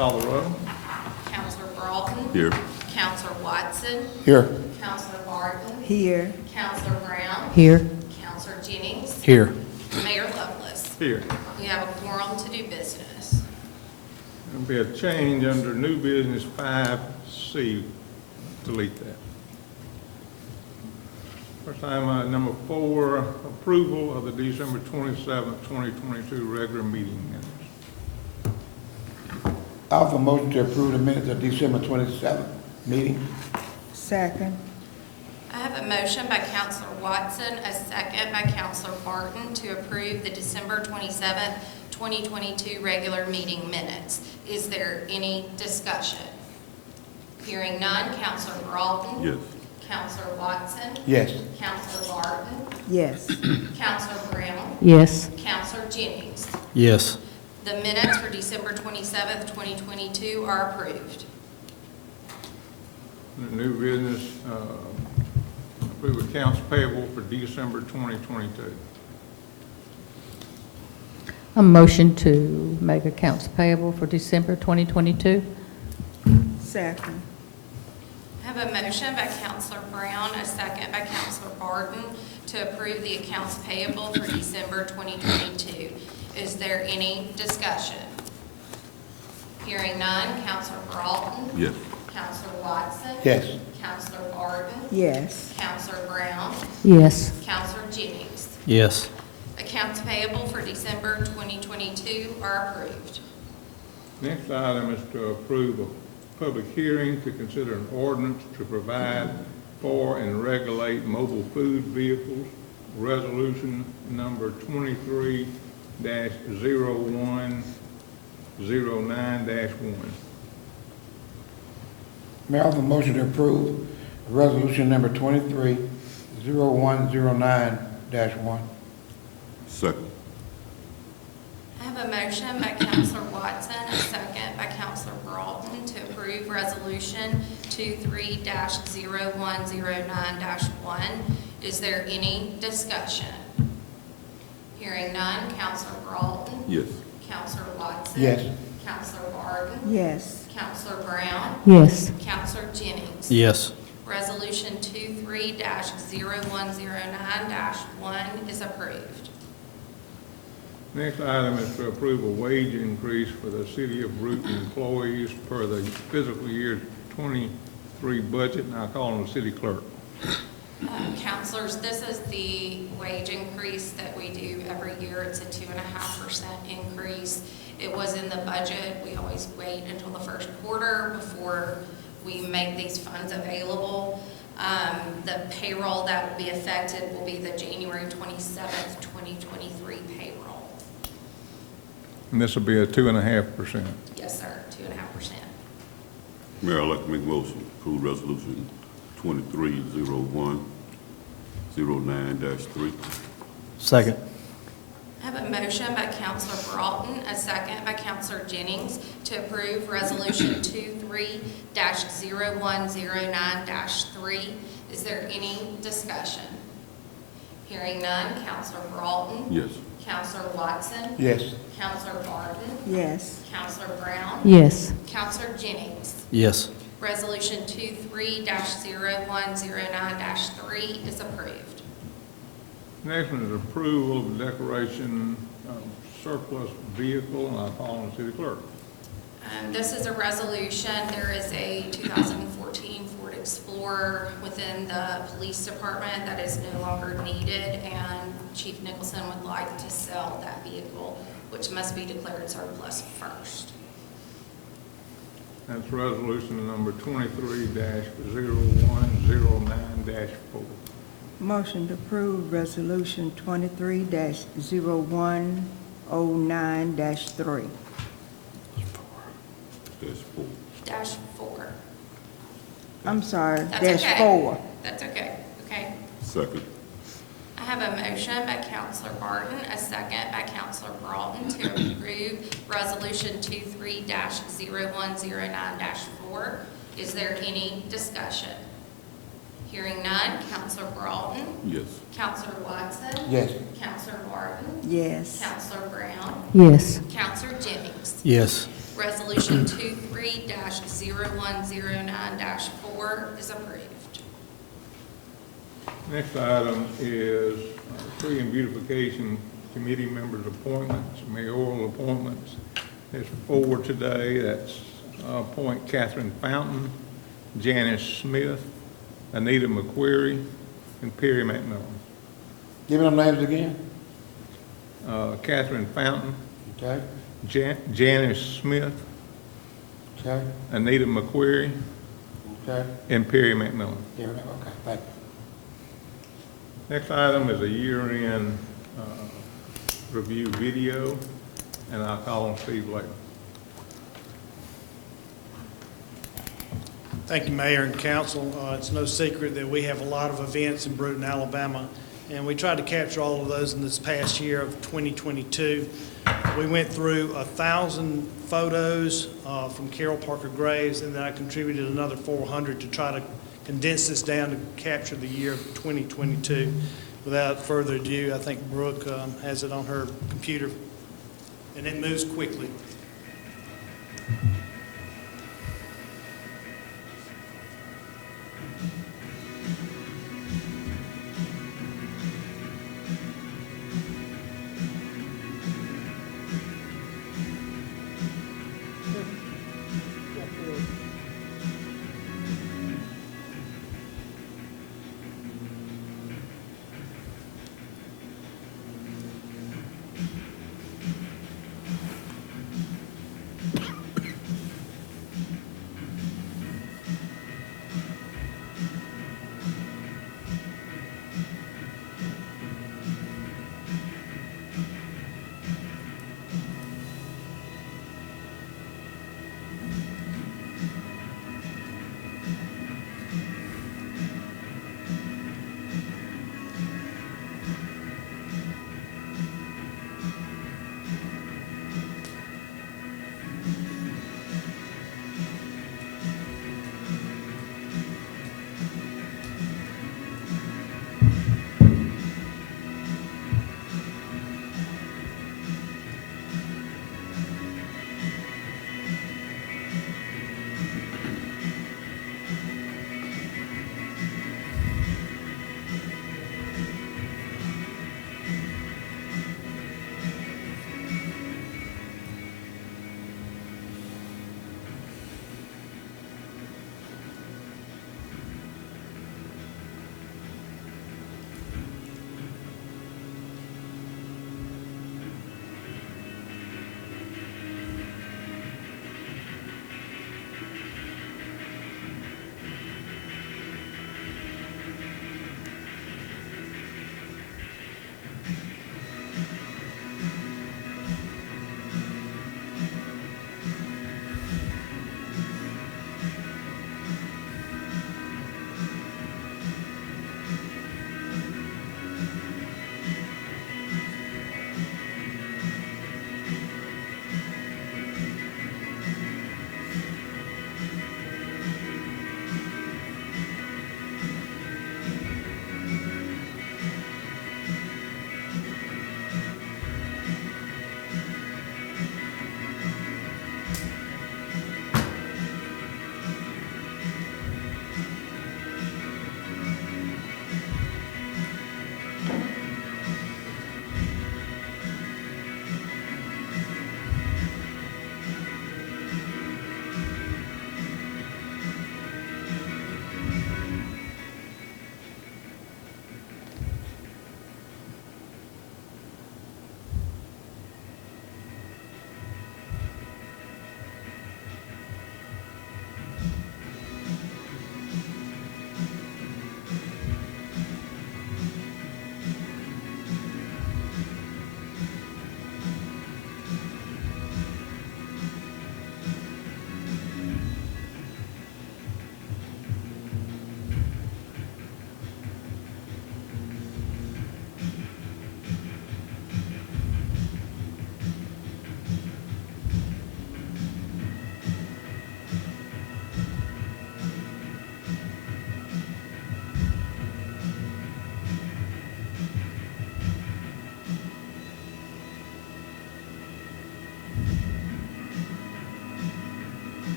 call the roll. Counselor Broughton. Here. Counselor Watson. Here. Counselor Barton. Here. Counselor Brown. Here. Counselor Jennings. Here. Mayor Lovelace. Here. We have a quorum to do business. There'll be a change under new business 5C. Delete that. First item, number 4, approval of the December 27th, 2022 regular meeting minutes. I offer a motion to approve the minutes of December 27th meeting. Second. I have a motion by Counselor Watson, a second by Counselor Barton to approve the December 27th, 2022 regular meeting minutes. Is there any discussion? Hearing none, Counselor Broughton. Yes. Counselor Watson. Yes. Counselor Barton. Yes. Counselor Brown. Yes. Counselor Jennings. Yes. The minutes for December 27th, 2022 are approved. The new business, approve accounts payable for December 2022. A motion to make accounts payable for December 2022. Second. I have a motion by Counselor Brown, a second by Counselor Barton to approve the accounts payable for December 2022. Is there any discussion? Hearing none, Counselor Broughton. Yes. Counselor Watson. Yes. Counselor Barton. Yes. Counselor Brown. Yes. Counselor Jennings. Yes. Accounts payable for December 2022 are approved. Next item is to approve a public hearing to consider an ordinance to provide for and regulate mobile food vehicles, resolution number 23-0109-1. Mayor, I offer a motion to approve resolution number 23-0109-1. Second. I have a motion by Counselor Watson, a second by Counselor Broughton to approve Resolution 23-0109-1. Is there any discussion? Hearing none, Counselor Broughton. Yes. Counselor Watson. Yes. Counselor Barton. Yes. Counselor Brown. Yes. Counselor Jennings. Yes. Resolution 23-0109-1 is approved. Next item is to approve a wage increase for the City of Brewton employees per the fiscal year 23 budget, and I'll call on the city clerk. Counselors, this is the wage increase that we do every year. It's a 2.5% increase. It was in the budget. We always wait until the first quarter before we make these funds available. The payroll that will be affected will be the January 27th, 2023 payroll. And this will be a 2.5%. Yes, sir, 2.5%. Mayor, I'd like to make a motion to approve resolution 23-0109-3. Second. I have a motion by Counselor Broughton, a second by Counselor Jennings to approve Resolution 23-0109-3. Is there any discussion? Hearing none, Counselor Broughton. Yes. Counselor Watson. Yes. Counselor Barton. Yes. Counselor Brown. Yes. Counselor Jennings. Yes. Resolution 23-0109-3 is approved. Next one is approval of the declaration of surplus vehicle, and I'll call on the city clerk. This is a resolution. There is a 2014 Ford Explorer within the police department that is no longer needed, and Chief Nicholson would like to sell that vehicle, which must be declared surplus first. That's resolution number 23-0109-4. Motion to approve resolution 23-0109-3. That's 4. -4. I'm sorry, That's dash okay. 4. That's okay. Okay. Second. I have a motion by Counselor Barton, a second by Counselor Broughton to approve Resolution 23-0109-4. Is there any discussion? Hearing none, Counselor Broughton. Yes. Counselor Watson. Yes. Counselor Barton. Yes. Counselor Brown. Yes. Counselor Jennings. Yes. Resolution Resolution 23-0109-4 is approved. Next item is Tree and Beautification Committee members' appointments, mayoral appointments. There's 4 today. That's appoint Catherine Fountain, Janice Smith, Anita McQuarrie, and Perry McMillan. Give me them names again. Catherine Fountain, Okay, Janice Smith, okay, Anita McQuarrie, okay. and Perry McMillan. Give me them, okay, thank you. Next item is a year-end review video, and I'll call on Steve later. Thank you, Mayor and Council. It's no secret that we have a lot of events in Brewton, Alabama, and we tried to capture all of those in this past year of 2022. We went through 1,000 photos from Carol Parker Graves, and then I contributed another 400 to try to condense this down to capture the year of 2022. Without further ado, I think Brooke has it on her computer, and it moves quickly.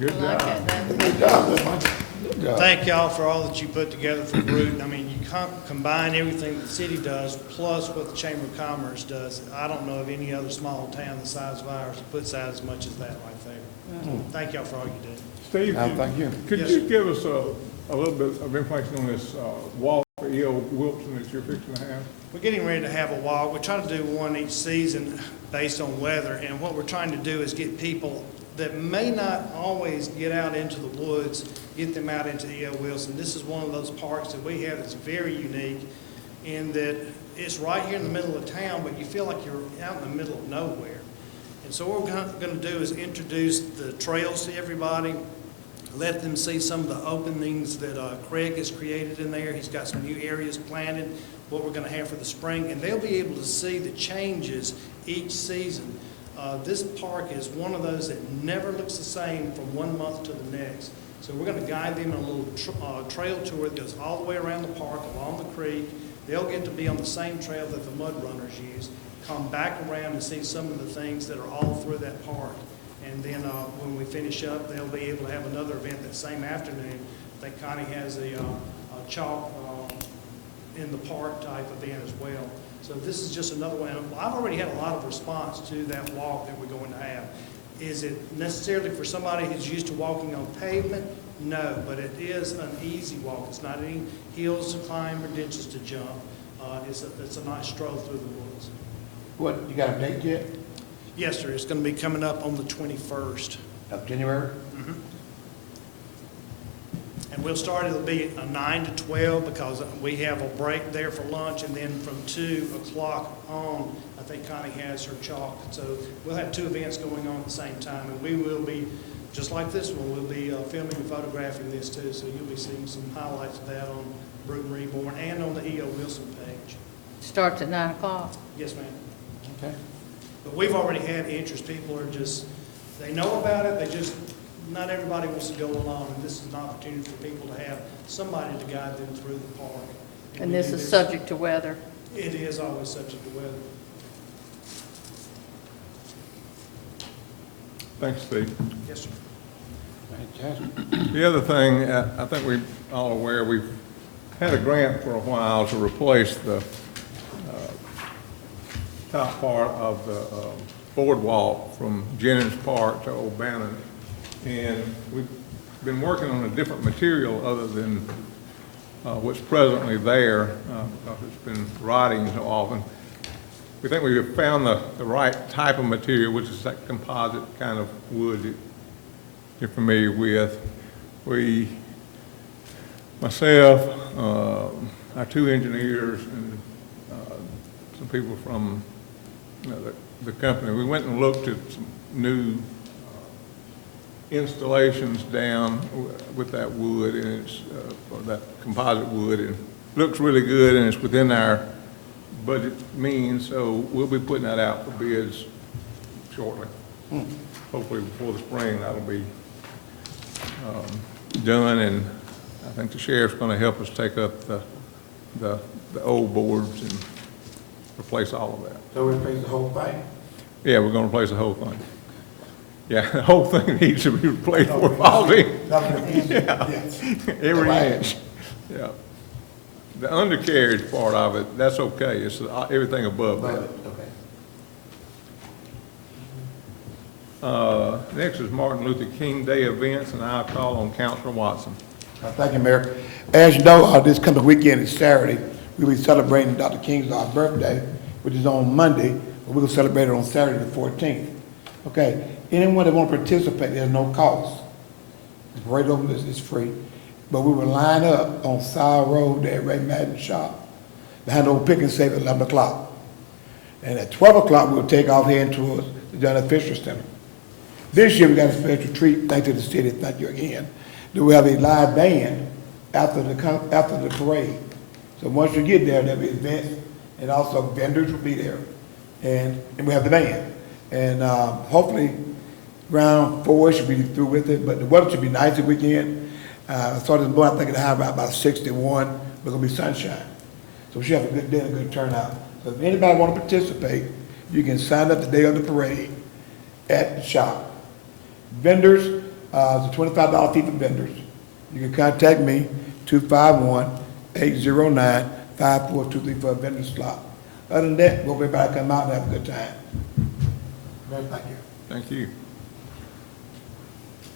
Good I like job. it. That's Good job, there, Mike. Good job. Thank y'all for all that you put together for Brewton. I mean, you combine everything the city does plus what the Chamber of Commerce does. I don't know of any other small town the size of ours that puts out as much as that right there. Thank y'all for all you do. Steve, Thank you. could Yes, you sir. give us a little bit of information on this walk for E.O. Wilson that you're fixing to have? We're getting ready to have a walk. We try to do one each season based on weather, and what we're trying to do is get people that may not always get out into the woods, get them out into E.O. Wilson. This is one of those parks that we have that's very unique in that it's right here in the middle of town, but you feel like you're out in the middle of nowhere. And so what we're going to do is introduce the trails to everybody, let them see some of the openings that Craig has created in there. He's got some new areas planted, what we're going to have for the spring, and they'll be able to see the changes each season. This park is one of those that never looks the same from one month to the next. So we're going to guide them in a little trail tour that goes all the way around the park, along the creek. They'll get to be on the same trail that the mud runners use, come back around and see some of the things that are all through that park. And then when we finish up, they'll be able to have another event that same afternoon. I think Connie has a chalk in the park type event as well. So this is just another one. I've already had a lot of response to that walk that we're going to have. Is it necessarily for somebody who's used to walking on pavement? No, but it is an easy walk. It's not any hills to climb or ditches to jump. It's a nice stroll through the woods. What, you got a date yet? Yes, sir. It's going to be coming up on the 21st. Of January? And we'll start, it'll be a 9 to 12 because we have a break there for lunch, and then from 2 o'clock on, I think Connie has her chalk. So we'll have two events going on at the same time, and we will be, just like this one, we'll be filming and photographing this too, so you'll be seeing some highlights of that on Brewton Reborn and on the E.O. Wilson page. Starts at 9 o'clock. Yes, ma'am. Okay. But we've already had interest. People are just, they know about it, they just, not everybody wants to go along, and this is an opportunity for people to have somebody to guide them through the park. And we this do is subject to weather. It is always subject to weather. Thanks, Steve. Yes, sir. Fantastic. The other thing, I think we're all aware, we've had a grant for a while to replace the top part of the boardwalk from Jennings Park to Old Bannon. And we've been working on a different material other than what's presently there, because it's been rotting so often. We think we have found the right type of material, which is that composite kind of wood that you're familiar with. Myself, our two engineers, and some people from the company, we went and looked at some new installations down with that wood, and it's or that composite wood, and looks really good, and it's within our budget means. So we'll be putting that out for bids shortly. Hopefully before the spring that'll be done, and I think the sheriff's going to help us take up the old boards and replace all of that. So we replace the whole thing? Yeah, we're going to replace the whole thing. Yeah, the whole thing needs to be replaced before it falls in. Yes. Every Right. inch. Yeah. The undercarriage part of it, that's okay. It's everything above But, that. okay. Next is Martin Luther King Day events, and I'll call on Councilor Watson. Thank you, Mayor. As you know, this coming weekend is Saturday. We'll be celebrating Dr. King's birthday, which is on Monday, but we're going to celebrate it on Saturday the 14th. Okay, anyone that want to participate, there's no cost. The parade open is free. But we will line up on Side Road there at Ray Madden's shop, behind the old pick and save at 11 o'clock. And at 12 o'clock, we'll take off heading towards the John Fisher Center. This year, we got a special treat, thanks to the city, thank you again. That we have a live band after the parade. So once you get there, there'll be events, and also vendors will be there. And we have the band. And hopefully, round 4 should be through with it, but the weather should be nice this weekend. I started this morning, I think it'll have about 61, but it'll be sunshine. So we should have a good day and a good turnout. So if anybody want to participate, you can sign up the day of the parade at the shop. Vendors, It's a $25 fee for vendors. You can contact me, 251-809-5423 for a vendor slot. Other than that, we'll everybody come out and have a good time. Thank you. Thank you.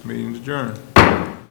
Meeting's adjourned.